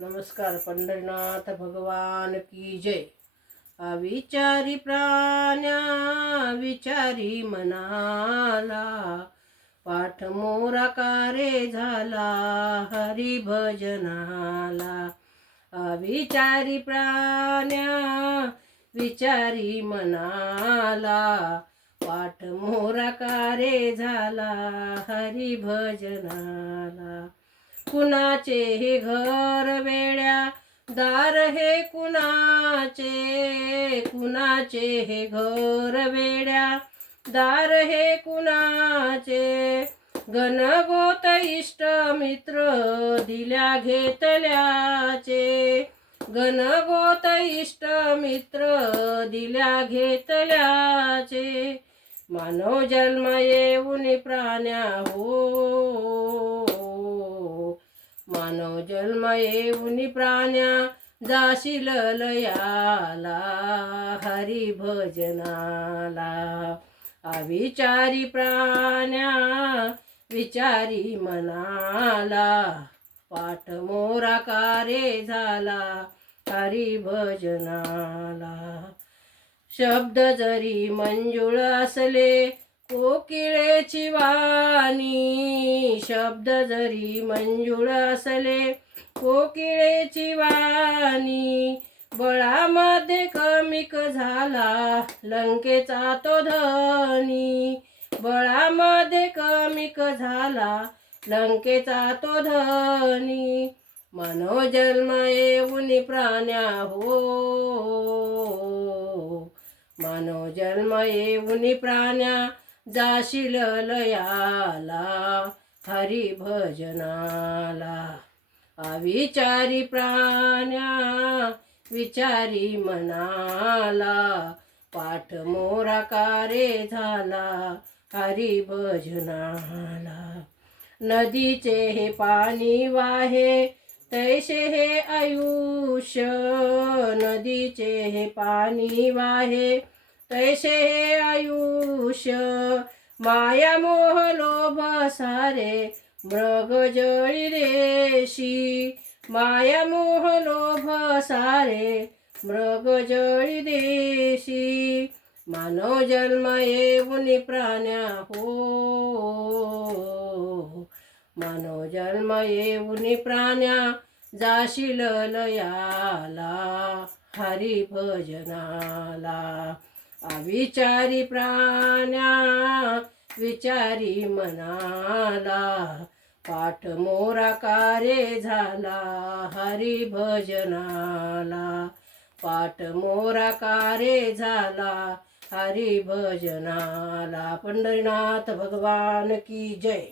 नमस्कार पंढरनाथ भगवान की जय. अविचारी प्राण्या विचारी मनाला. पाठ मोरा कारे झाला हरी भजनाला अविचारी प्राण्या विचारी मनाला. पाठ मोरा कारे झाला हरी भजनाला कुणाचे हे घर वेड्या? दार हे कुणाचे? कुणाचे हे घर वेड्या? दार हे कुणाचे? घनगोत इष्ट मित्र दिल्या घेतल्याचे. घनगोत इष्ट मित्र दिल्या घेतल्याचे. मानव जन्म येऊन प्राण्या हो मानव जन्म येऊन प्राण्या जाशील लयाला हरी भजनाला अविचारी प्राण्या विचारी मनाला. पाठ मोरा कारे झाला हरी भजनाला शब्द जरी मंजुळ असले कोकिळेची वाणी शब्द जरी मंजुळ असले कोकिळेची वाणी बळामध्ये कमिक झाला लंकेचा तो धनी. बळामध्ये कमिक झाला लंकेचा तो धनी. मनोजन्म येऊन प्राण्या हो. मनोजन्म येऊन प्राण्या जाशील लयाला हरी भजनाला अविचारी प्राण्या विचारी मनाला. पाठ मोरा कारे झाला हरी भजनाला नदीचे हे पाणी वाहे तैसे हे आयुष्य. नदीचे हे पाणी वाहे तैसे हे आयुष्य माया मोह लोभ सारे मृग जळी देशी माया मोह लोभ सारे मृग जळी देशी मानव जन्म येऊन प्राण्या हो. मानव जन्म येऊन प्राण्या जाशील लयाला हरी भजनाला अविचारी प्राण्या विचारी मनाला. पाठ मोरा कारे झाला हरी भजनाला पाठ मोरा कारे झाला हरी भजनाला पंढरीनाथ भगवान की जय.